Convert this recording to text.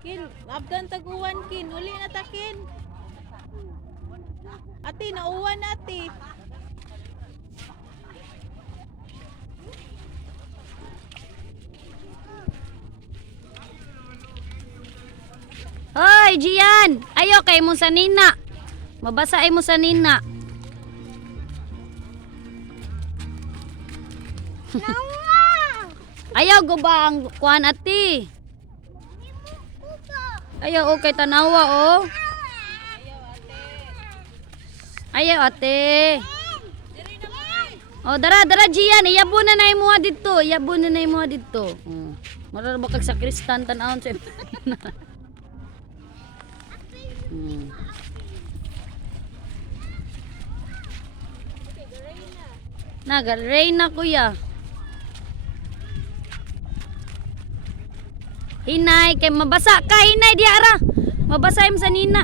Kin, abdan taguan kin, uli na takin. Ati, nauwan ati. Hoy, Gian! Ayo kay mo sa nina. Mabasa ay mo sa nina. Ayaw go ba ang kuan ati? Ayaw okay tanawa oh. Ayaw ate. Oh, dara Gian, iyabo na nay mo didto. Iyabo na nay mo didto. Mara ba kag sakristan tan-awon sa. Reyna kuya. Hinay kay mabasa ka hinay di ara. Mabasa im sa nina.